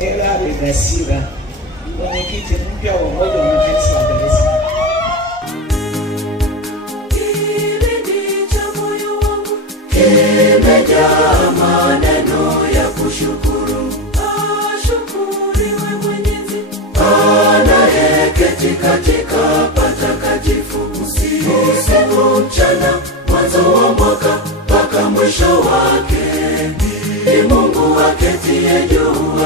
Ela Regasira, mwenyekiti mpya wa Umoja wa Makanisa wa Dar es Salaam. Kimejaa maneno ya kushukuru. Ashukuriwe Mwenyezi anayeketi katika patakatifu. Usiku mchana, mwanzo wa mwaka mpaka mwisho wake. Ni Mungu aketiye juu